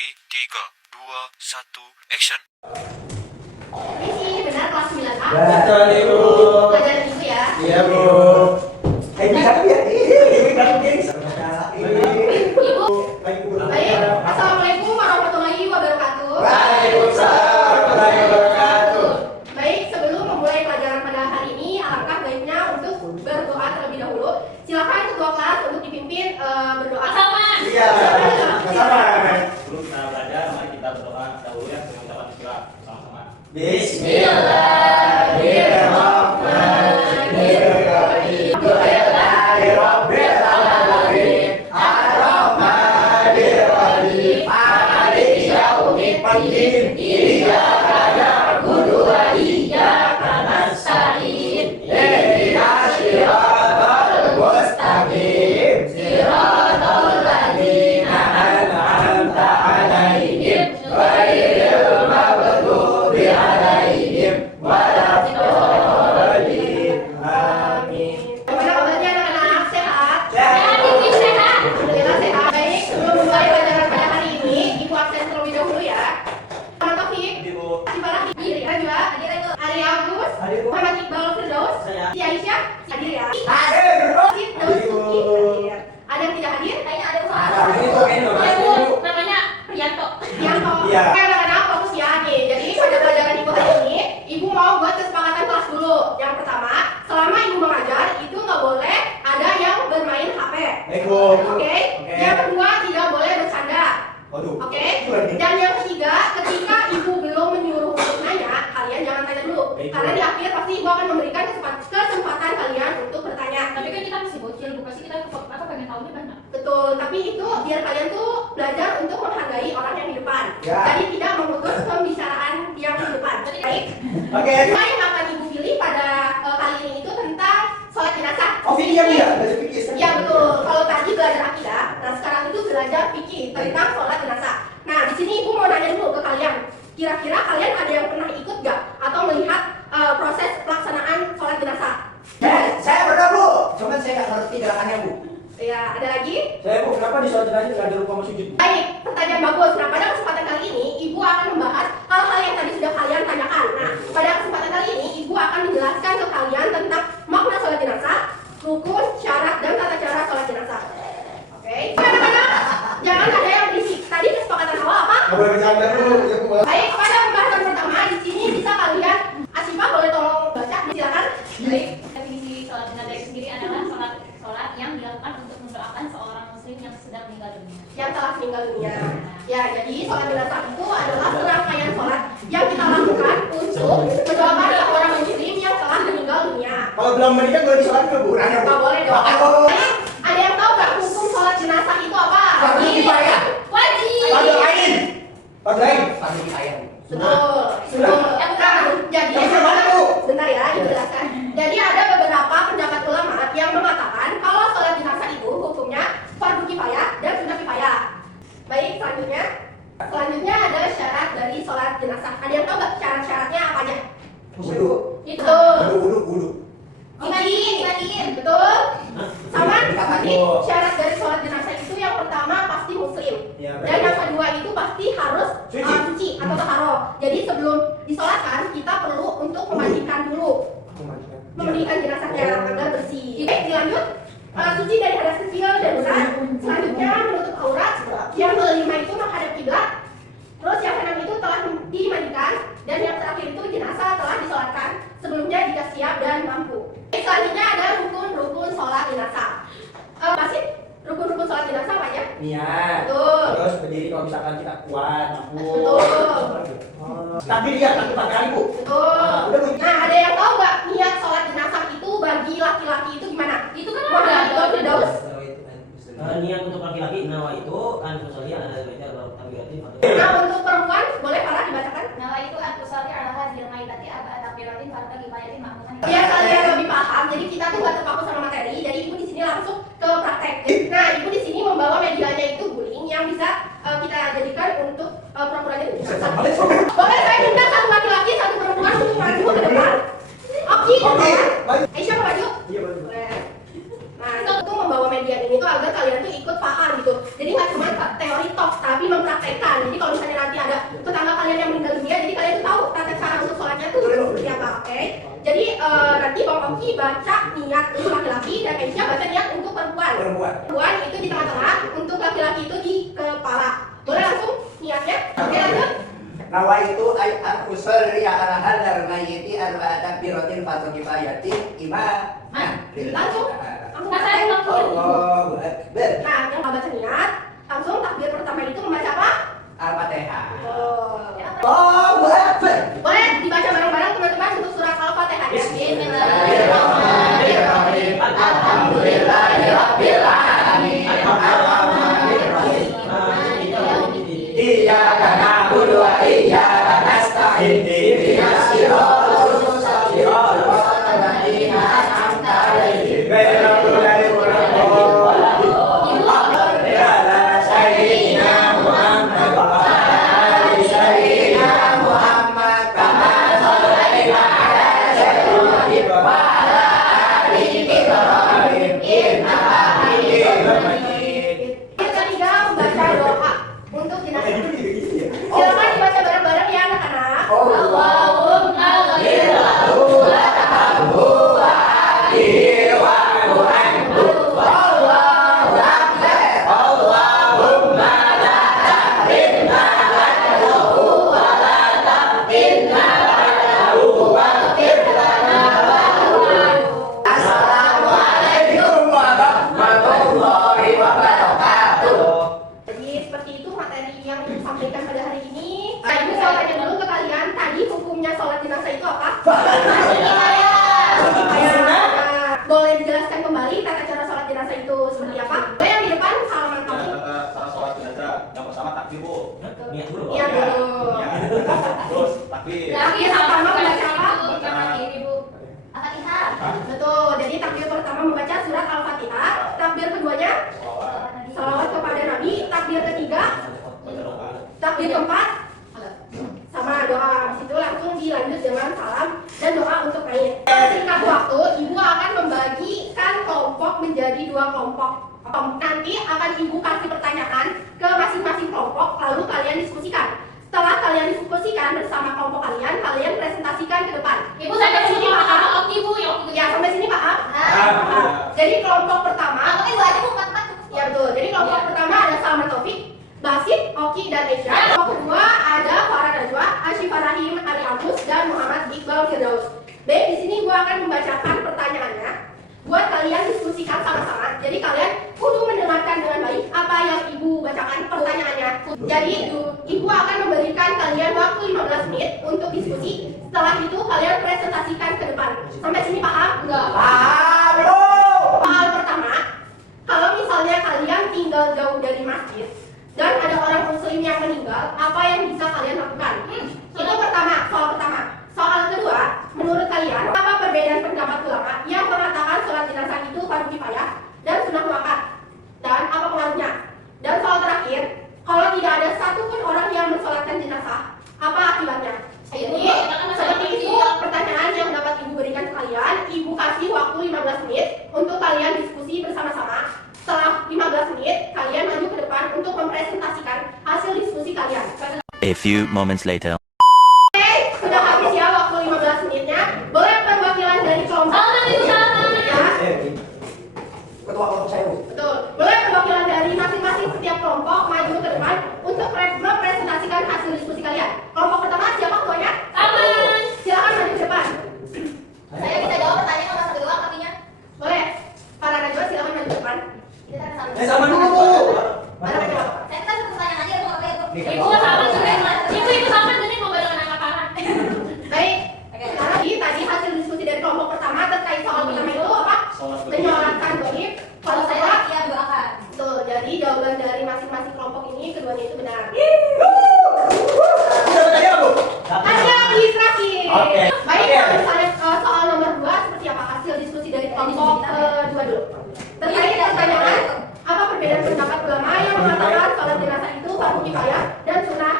Ready, 3, 2, 1, action. Ini sih benar kelas 9A. Betul nih Bu. Pelajaran itu ya. Iya Bu. Bisa ya? Ini kan geng. Ibu. Baik. Assalamualaikum warahmatullahi wabarakatuh. Waalaikumsalam warahmatullahi wabarakatuh. Baik, sebelum memulai pelajaran pada hari ini, alangkah baiknya untuk berdoa terlebih dahulu. Silakan ketua kelas untuk dipimpin berdoa. Sama. Iya. Sama. Sebelum kita belajar, mari kita berdoa dahulu ya dengan ucapan bismillah sama-sama. Bismillahirrahmanirrahim. Bagaimana kabarnya anak-anak? Sehat? Alhamdulillah sehat. Baik, sebelum memulai pelajaran pada hari ini, Ibu absen terlebih dahulu ya. Muhammad Taufik, Si Farah, Ira juga, Ari Agus, Muhammad Iqbal Firdaus, Si Aisyah, hadir ya. Firdaus Tuki, hadir. Ada yang tidak hadir? Kayaknya ada namanya Priyanto. Iya. Oke anak-anak, fokus ya nih. Jadi pada pelajaran Ibu hari ini, Ibu mau buat kesepakatan kelas dulu. Yang pertama, selama Ibu mengajar, itu nggak boleh ada yang bermain HP. Oke. Yang kedua, tidak boleh bercanda. Oke. Dan yang ketiga, ketika Ibu belum menyuruh untuk nanya, kalian jangan tanya dulu. Karena di akhir pasti Ibu akan memberikan kesempatan kalian untuk bertanya. Tapi kan kita masih bocil, Bu. Pasti kita pengen tahunya banyak. Betul, tapi itu biar kalian tuh belajar untuk menghargai orang yang di depan. Ya. Jadi tidak memutus pembicaraan yang di depan. Baik. Oke. Tema yang akan Ibu pilih pada kali ini itu tentang sholat jenazah. Oh, fikih ya Bu ya? Belajar fikih. Ya betul. Kalau tadi belajar akidah, nah sekarang itu belajar fikih tentang sholat jenazah. Nah di sini Ibu mau nanya dulu ke kalian. Kira-kira kalian ada yang pernah ikut gak atau melihat proses pelaksanaan sholat jenazah? Saya pernah Bu. Cuman saya nggak ngerti gerakannya Bu. Ya, ada lagi? Saya Bu, kenapa di sholat jenazah nggak ada rupa sujud? Baik, pertanyaan bagus. Nah, pada kesempatan kali ini, Ibu akan membahas hal-hal yang tadi sudah kalian tanyakan. Nah, pada kesempatan kali ini, Ibu akan menjelaskan ke kalian tentang makna sholat jenazah, rukun, syarat, dan tata cara sholat jenazah. Oke? Anak-anak, jangan ada yang berisik. Tadi kesepakatan awal apa? Nggak boleh bercanda Bu. Ya Bu. Baik, pada pembahasan pertama, di sini bisa kalian, Asifah boleh tolong baca, silakan. Baik, definisi sholat jenazah itu sendiri adalah sholat yang dilakukan untuk mendoakan seorang muslim yang sedang meninggal dunia. Yang telah meninggal dunia. Ya, jadi sholat jenazah itu adalah serangkaian sholat yang kita lakukan untuk mendoakan seorang muslim yang telah meninggal dunia. Kalau belum menikah boleh disolat ke Bu? Nanya Bu. Nggak boleh dong. Oh. Baik, ada yang tahu nggak hukum sholat jenazah itu apa? Fardu kifayah. Wajib. Fardu ain. Fardu ain. Fardu kifayah. Betul. Betul. Nah, jadi bentar ya, dijelaskan. Jadi ada beberapa pendapat ulama yang mengatakan kalau sholat jenazah itu hukumnya fardu kifayah dan sunnah kifayah. Baik, selanjutnya ada syarat dari sholat jenazah. Ada yang tahu nggak syarat-syaratnya apa aja? Wudu. Itu. Wudu. Dimandiin, betul? Sama. Jadi syarat dari sholat jenazah itu yang pertama pasti muslim. Ya, Dan yang kedua itu pasti harus suci atau taharah. Jadi sebelum disolatkan kita perlu untuk memandikan dulu. Memandikan jenazahnya agar bersih. Oke, dilanjut. Suci dari hadas kecil dan besar. Selanjutnya menutup aurat. Yang kelima itu menghadap kiblat. Terus yang keenam itu telah dimandikan. Dan yang terakhir itu jenazah telah disolatkan sebelumnya jika siap dan mampu. Selanjutnya ada rukun-rukun sholat jenazah. Masih rukun-rukun sholat jenazah apa aja? Niat. Betul. Terus berdiri kalau misalkan kita kuat, mampu. Betul. Takbir ya, takbir 4 kali Bu. Betul. Nah, ada yang tahu nggak niat sholat jenazah itu bagi laki-laki itu gimana? Itu kan ada Iqbal Firdaus. Niat untuk laki-laki nawa itu an tusalli ala baita tabiati. Nah, untuk perempuan boleh para dibacakan? Nawa itu antusali ala hadil maitati aba takbiratin farta kifayatin ma'munan. Biar kalian lebih paham, jadi kita tuh nggak terpaku sama materi. Jadi ibu di sini langsung ke praktek. Nah, ibu di sini membawa medianya itu guling yang bisa kita jadikan untuk pura-puranya itu. Boleh saya minta satu laki-laki, satu perempuan untuk maju ke depan. Oke. Aisyah mau maju? Iya, betul. Boleh. Nah, itu membawa media ini tuh agar kalian tuh ikut paham gitu. Jadi nggak cuma teori talk, tapi mempraktekkan. Jadi perempuan. Perempuan itu di tengah-tengah, untuk laki-laki itu di kepala. Boleh langsung niatnya? Oke, lanjut. Nawaitu ay an usalli ala hadar mayyiti arba'ata biratin fatu kifayatin imam. Langsung. Saya langsung. Allahu Akbar. Nah, yang baca niat, langsung takbir pertama itu membaca apa? Al-Fatihah. Oh. Allahu Akbar. Boleh dibaca bareng-bareng teman-teman untuk surat Al-Fatihah ya. Bismillahirrahmanirrahim. Alhamdulillahirabbil alamin. Iyyaka na'budu wa iyyaka nasta'in. Ihdinas siratal mustaqim. Siratal ladzina an'amta 'alaihim ghairil maghdubi 'alaihim waladdallin. Sayyidina Muhammad wa ali sayyidina Muhammad kama shallaita 'ala Ibrahim wa ala ali Ibrahim innaka Hamidum Majid. Yang ketiga membaca doa untuk jenazah. Silakan dibaca bareng-bareng ya anak-anak. Allahumma ghfir lahu warhamhu wa'afihi wa'fu anhu. Allahu Akbar. Allahumma la tahrimna ajrahu wa la taftinna ba'dahu waghfir lana warhamhu. Assalamualaikum warahmatullahi wabarakatuh. Jadi seperti itu materi yang ibu sampaikan pada hari ini. Nah, ibu saya tanya dulu ke kalian, tadi hukumnya sholat jenazah itu apa? Nah, boleh dijelaskan kembali tata cara sholat jenazah itu seperti apa? Boleh yang di depan halaman kamu? Cara sholat jenazah yang pertama takbir bu. Niat dulu. Iya dulu. Terus takbir. Takbir pertama membaca apa? Al-Fatihah. Betul. Jadi takbir pertama membaca surat Al-Fatihah. Takbir keduanya salawat kepada Nabi. Takbir ketiga, takbir keempat sama doa. Di situ langsung dilanjut dengan salam dan doa untuk mayit. Singkat waktu, ibu akan membagikan kelompok menjadi 2 kelompok. Nanti akan ibu kasih pertanyaan ke masing-masing kelompok, lalu kalian diskusikan. Setelah kalian diskusikan bersama kelompok kalian, kalian presentasikan ke depan. Ibu sampai sini paham? Oke bu, ya. Ya, sampai sini paham? Paham. Jadi kelompok pertama, Aku ibu aja bu, empat. ya betul. Jadi kelompok pertama ada Salma Taufik, Basit, Oki, dan Esya. Kelompok kedua ada Farah Najwa, Asyifa Rahim, Ali Agus, dan Muhammad Iqbal Firdaus. Baik, di sini gua akan membacakan pertanyaannya buat kalian diskusikan sama-sama. Jadi kalian kudu mendengarkan dengan baik apa yang ibu bacakan pertanyaannya. Jadi ibu akan memberikan kalian waktu 15 menit untuk diskusi. Setelah itu kalian presentasikan ke depan. Sampai sini paham? Enggak. Paham bu. Hal pertama, kalau misalnya kalian tinggal jauh dari masjid dan ada orang muslim yang meninggal, apa yang bisa kalian lakukan? Itu pertama, soal pertama. Soal kedua, menurut kalian apa perbedaan pendapat ulama yang mengatakan sholat jenazah itu fardu kifayah dan sunnah muakkad? Dan apa pengaruhnya? Dan soal terakhir, kalau tidak ada satupun orang yang mensolatkan jenazah, apa akibatnya? Jadi, seperti itu pertanyaan yang dapat ibu berikan ke kalian. Ibu kasih waktu 15 menit untuk kalian diskusi bersama-sama. Setelah 15 menit, kalian maju ke depan untuk mempresentasikan hasil diskusi kalian. A few moments later. Oke, sudah habis ya waktu 15 menitnya. Boleh perwakilan dari kelompok? Salaman ibu, salaman. Ya, Ketua kelompok saya bu. betul. Boleh perwakilan dari masing-masing setiap kelompok maju ke depan untuk mempresentasikan hasil diskusi kalian. Kelompok pertama siapa ketuanya? Aman. Silakan maju ke depan. Saya bisa jawab pertanyaan nomor 1 doang artinya. Boleh. Para Najwa silakan maju ke depan. Kita kan sama. Sama dulu bu. Para Najwa. Saya kan pertanyaan aja mau apa itu? Ibu sama juga. Ibu sama jadi mau bareng anak aparat. Baik. Sekarang tadi hasil diskusi dari kelompok pertama terkait soal pertama itu apa? Menyolatkan doib. Kalau saya ya doakan. betul. Jadi jawaban dari masing-masing kelompok ini keduanya itu benar. Sudah bertanya bu. Ada di terakhir. Oke. Baik, Oke. kalau misalnya soal nomor 2 seperti apa hasil diskusi dari kelompok kedua dulu? Terkait pertanyaan, apa perbedaan pendapat ulama yang mengatakan sholat jenazah itu fardu kifayah dan sunnah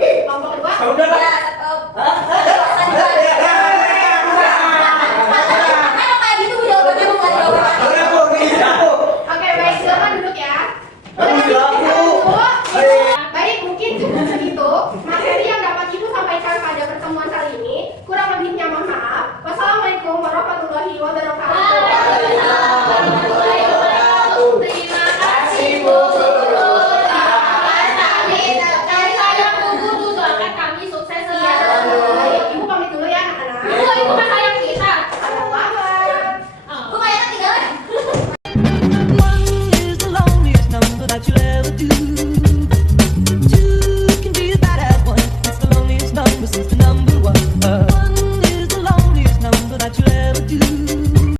Kelompok kedua. Udah lah. Ya, stop. Hah?